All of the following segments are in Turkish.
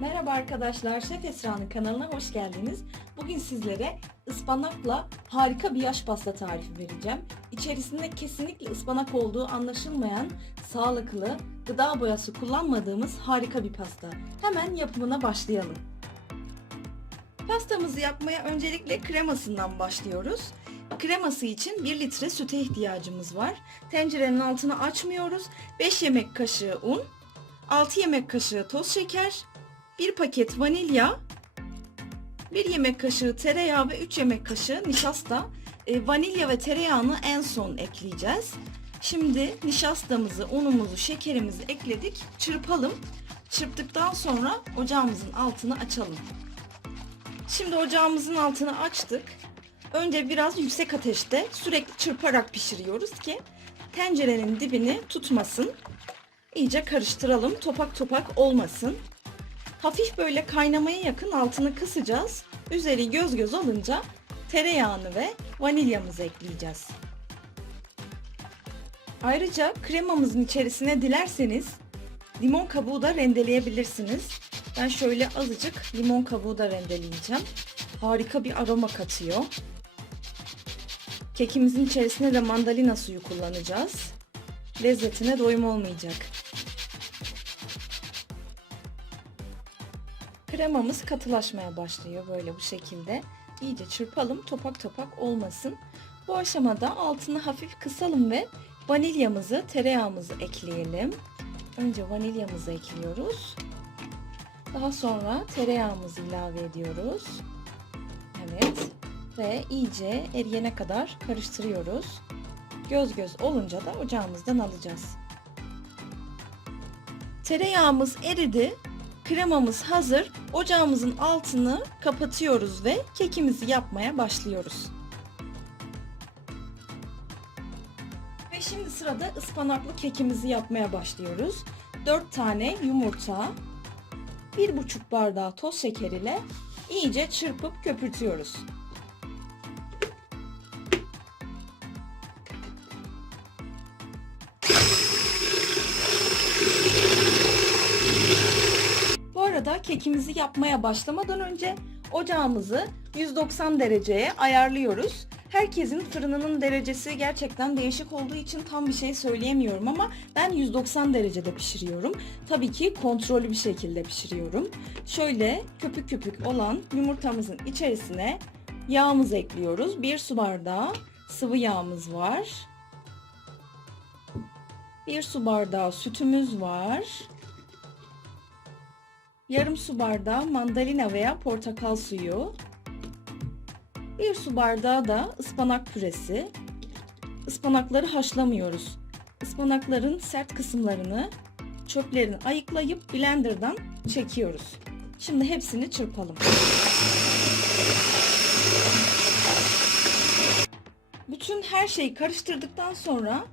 Merhaba arkadaşlar, Şef Esra'nın kanalına hoş geldiniz. Bugün sizlere ıspanakla harika bir yaş pasta tarifi vereceğim. İçerisinde kesinlikle ıspanak olduğu anlaşılmayan, sağlıklı, gıda boyası kullanmadığımız harika bir pasta. Hemen yapımına başlayalım. Pastamızı yapmaya öncelikle kremasından başlıyoruz. Kreması için 1 litre süte ihtiyacımız var. Tencerenin altını açmıyoruz. 5 yemek kaşığı un, 6 yemek kaşığı toz şeker, 1 paket vanilya, 1 yemek kaşığı tereyağı ve 3 yemek kaşığı nişasta. E, vanilya ve tereyağını en son ekleyeceğiz. Şimdi nişastamızı, unumuzu, şekerimizi ekledik. Çırpalım. Çırptıktan sonra ocağımızın altını açalım. Şimdi ocağımızın altını açtık. Önce biraz yüksek ateşte sürekli çırparak pişiriyoruz ki tencerenin dibini tutmasın. İyice karıştıralım. Topak topak olmasın. Hafif böyle kaynamaya yakın altını kısacağız. Üzeri göz göz olunca tereyağını ve vanilyamızı ekleyeceğiz. Ayrıca kremamızın içerisine dilerseniz limon kabuğu da rendeleyebilirsiniz. Ben şöyle azıcık limon kabuğu da rendeleyeceğim. Harika bir aroma katıyor. Kekimizin içerisine de mandalina suyu kullanacağız. Lezzetine doyum olmayacak. Kremamız katılaşmaya başlıyor böyle bu şekilde. İyice çırpalım topak topak olmasın. Bu aşamada altını hafif kısalım ve vanilyamızı, tereyağımızı ekleyelim. Önce vanilyamızı ekliyoruz. Daha sonra tereyağımızı ilave ediyoruz. Evet. Ve iyice eriyene kadar karıştırıyoruz. Göz göz olunca da ocağımızdan alacağız. Tereyağımız eridi. Kremamız hazır. Ocağımızın altını kapatıyoruz ve kekimizi yapmaya başlıyoruz. Ve şimdi sırada ıspanaklı kekimizi yapmaya başlıyoruz. 4 tane yumurta, 1,5 bardağı toz şeker ile iyice çırpıp köpürtüyoruz. Kekimizi yapmaya başlamadan önce ocağımızı 190 dereceye ayarlıyoruz. Herkesin fırınının derecesi gerçekten değişik olduğu için tam bir şey söyleyemiyorum ama ben 190 derecede pişiriyorum. Tabii ki kontrollü bir şekilde pişiriyorum. Şöyle köpük köpük olan yumurtamızın içerisine yağımızı ekliyoruz. 1 su bardağı sıvı yağımız var. 1 su bardağı sütümüz var. Yarım su bardağı mandalina veya portakal suyu. 1 su bardağı da ıspanak püresi. Ispanakları haşlamıyoruz. Ispanakların sert kısımlarını, çöplerini ayıklayıp blenderdan çekiyoruz. Şimdi hepsini çırpalım. Bütün her şeyi karıştırdıktan sonra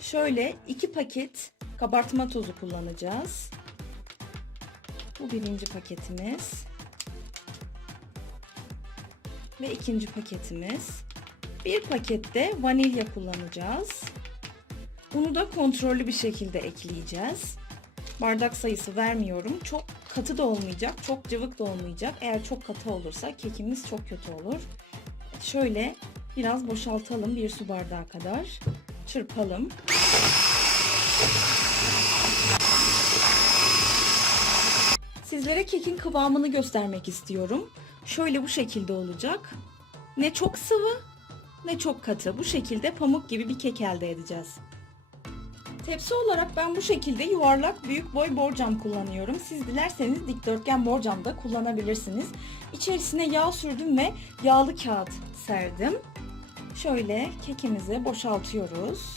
şöyle iki paket kabartma tozu kullanacağız. Bu birinci paketimiz. Ve ikinci paketimiz. Bir pakette vanilya kullanacağız. Bunu da kontrollü bir şekilde ekleyeceğiz. Bardak sayısı vermiyorum. Çok katı da olmayacak, çok cıvık da olmayacak. Eğer çok katı olursa kekimiz çok kötü olur. Şöyle biraz boşaltalım bir su bardağı kadar. Çırpalım. Sizlere kekin kıvamını göstermek istiyorum. Şöyle bu şekilde olacak. Ne çok sıvı ne çok katı. Bu şekilde pamuk gibi bir kek elde edeceğiz. Tepsi olarak ben bu şekilde yuvarlak büyük boy borcam kullanıyorum. Siz dilerseniz dikdörtgen borcam da kullanabilirsiniz. İçerisine yağ sürdüm ve yağlı kağıt serdim. Şöyle kekimizi boşaltıyoruz.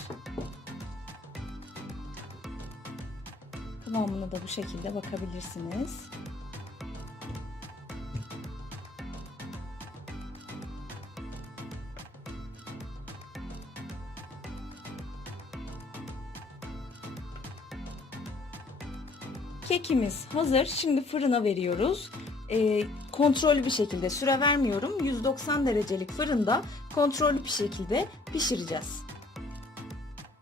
Kıvamına da bu şekilde bakabilirsiniz. Kekimiz hazır. Şimdi fırına veriyoruz. Ee, kontrollü bir şekilde süre vermiyorum. 190 derecelik fırında kontrollü bir şekilde pişireceğiz.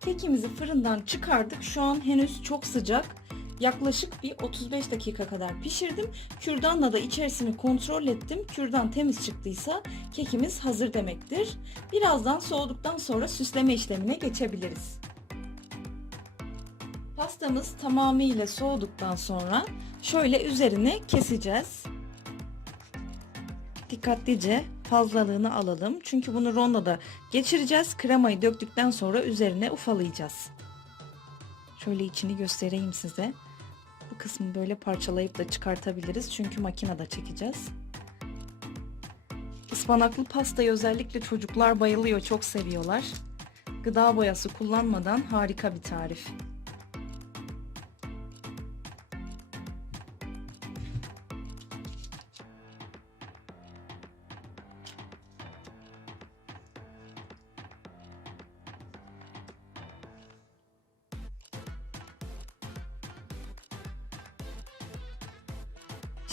Kekimizi fırından çıkardık. Şu an henüz çok sıcak. Yaklaşık bir 35 dakika kadar pişirdim. Kürdanla da içerisini kontrol ettim. Kürdan temiz çıktıysa kekimiz hazır demektir. Birazdan soğuduktan sonra süsleme işlemine geçebiliriz. Pastamız tamamıyla soğuduktan sonra şöyle üzerine keseceğiz. Dikkatlice fazlalığını alalım. Çünkü bunu rondoda geçireceğiz. Kremayı döktükten sonra üzerine ufalayacağız. Şöyle içini göstereyim size. Bu kısmı böyle parçalayıp da çıkartabiliriz. Çünkü makinede çekeceğiz. Ispanaklı pastayı özellikle çocuklar bayılıyor, çok seviyorlar. Gıda boyası kullanmadan harika bir tarif.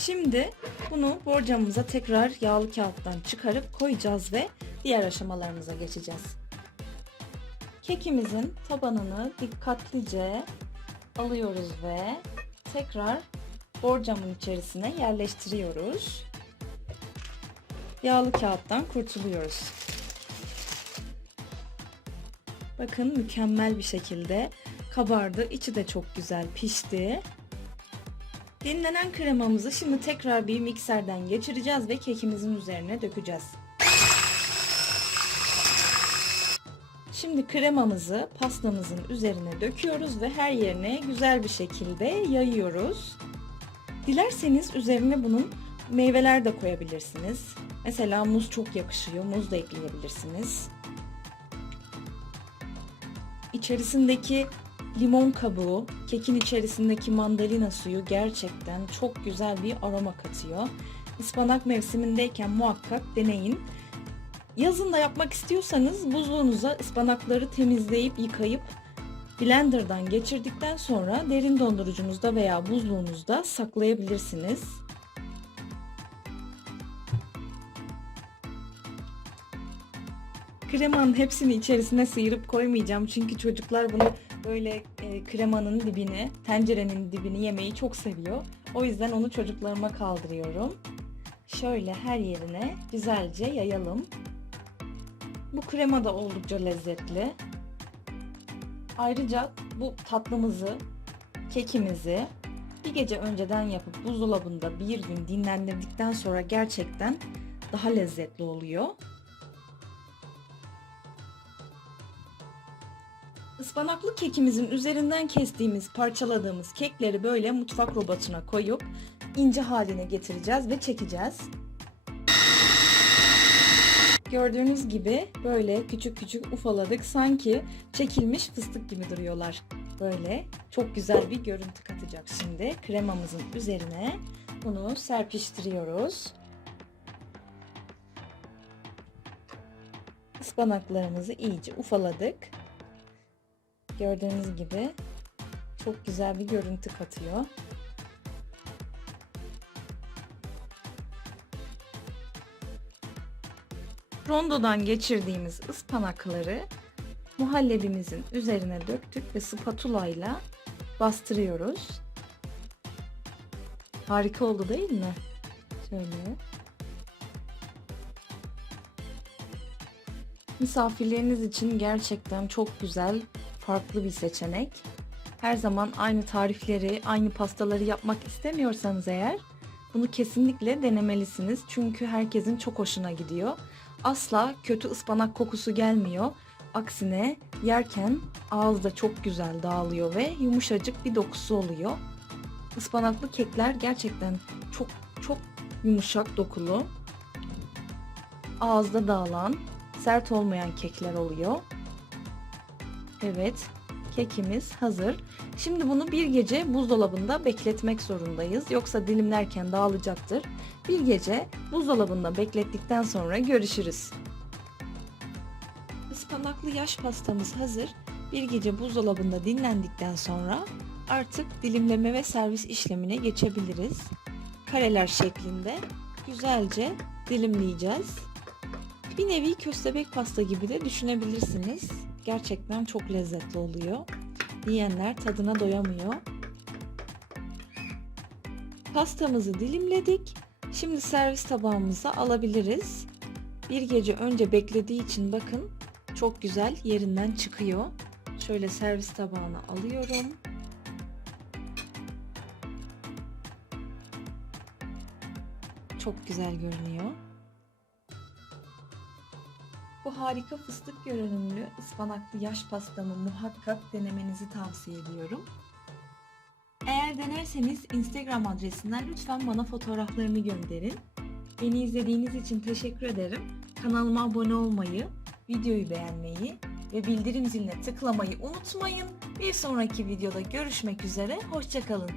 Şimdi bunu borcamımıza tekrar yağlı kağıttan çıkarıp koyacağız ve diğer aşamalarımıza geçeceğiz. Kekimizin tabanını dikkatlice alıyoruz ve tekrar borcamın içerisine yerleştiriyoruz. Yağlı kağıttan kurtuluyoruz. Bakın mükemmel bir şekilde kabardı. İçi de çok güzel pişti. Dinlenen kremamızı şimdi tekrar bir mikserden geçireceğiz ve kekimizin üzerine dökeceğiz. Şimdi kremamızı pastamızın üzerine döküyoruz ve her yerine güzel bir şekilde yayıyoruz. Dilerseniz üzerine bunun meyveler de koyabilirsiniz. Mesela muz çok yakışıyor, muz da ekleyebilirsiniz. İçerisindeki limon kabuğu, kekin içerisindeki mandalina suyu gerçekten çok güzel bir aroma katıyor. Ispanak mevsimindeyken muhakkak deneyin. Yazın da yapmak istiyorsanız buzluğunuza ıspanakları temizleyip yıkayıp blenderdan geçirdikten sonra derin dondurucunuzda veya buzluğunuzda saklayabilirsiniz. Kremanın hepsini içerisine sıyırıp koymayacağım çünkü çocuklar bunu böyle e, kremanın dibini, tencerenin dibini yemeyi çok seviyor. O yüzden onu çocuklarıma kaldırıyorum. Şöyle her yerine güzelce yayalım. Bu krema da oldukça lezzetli. Ayrıca bu tatlımızı, kekimizi bir gece önceden yapıp buzdolabında bir gün dinlendirdikten sonra gerçekten daha lezzetli oluyor. Ispanaklı kekimizin üzerinden kestiğimiz, parçaladığımız kekleri böyle mutfak robotuna koyup ince haline getireceğiz ve çekeceğiz. Gördüğünüz gibi böyle küçük küçük ufaladık. Sanki çekilmiş fıstık gibi duruyorlar. Böyle çok güzel bir görüntü katacak şimdi. Kremamızın üzerine bunu serpiştiriyoruz. Ispanaklarımızı iyice ufaladık. Gördüğünüz gibi çok güzel bir görüntü katıyor. Rondodan geçirdiğimiz ıspanakları muhallebimizin üzerine döktük ve spatula ile bastırıyoruz. Harika oldu değil mi? Şöyle. Misafirleriniz için gerçekten çok güzel, farklı bir seçenek. Her zaman aynı tarifleri, aynı pastaları yapmak istemiyorsanız eğer bunu kesinlikle denemelisiniz. Çünkü herkesin çok hoşuna gidiyor. Asla kötü ıspanak kokusu gelmiyor. Aksine yerken ağızda çok güzel dağılıyor ve yumuşacık bir dokusu oluyor. Ispanaklı kekler gerçekten çok çok yumuşak dokulu. Ağızda dağılan, sert olmayan kekler oluyor. Evet, kekimiz hazır. Şimdi bunu bir gece buzdolabında bekletmek zorundayız. Yoksa dilimlerken dağılacaktır. Bir gece buzdolabında beklettikten sonra görüşürüz. Ispanaklı yaş pastamız hazır. Bir gece buzdolabında dinlendikten sonra artık dilimleme ve servis işlemine geçebiliriz. Kareler şeklinde güzelce dilimleyeceğiz. Bir nevi köstebek pasta gibi de düşünebilirsiniz. Gerçekten çok lezzetli oluyor. Yiyenler tadına doyamıyor. Pastamızı dilimledik. Şimdi servis tabağımıza alabiliriz. Bir gece önce beklediği için bakın çok güzel yerinden çıkıyor. Şöyle servis tabağına alıyorum. Çok güzel görünüyor. Bu harika fıstık görünümlü ıspanaklı yaş pastamı muhakkak denemenizi tavsiye ediyorum. Eğer denerseniz Instagram adresinden lütfen bana fotoğraflarını gönderin. Beni izlediğiniz için teşekkür ederim. Kanalıma abone olmayı, videoyu beğenmeyi ve bildirim ziline tıklamayı unutmayın. Bir sonraki videoda görüşmek üzere, hoşçakalın.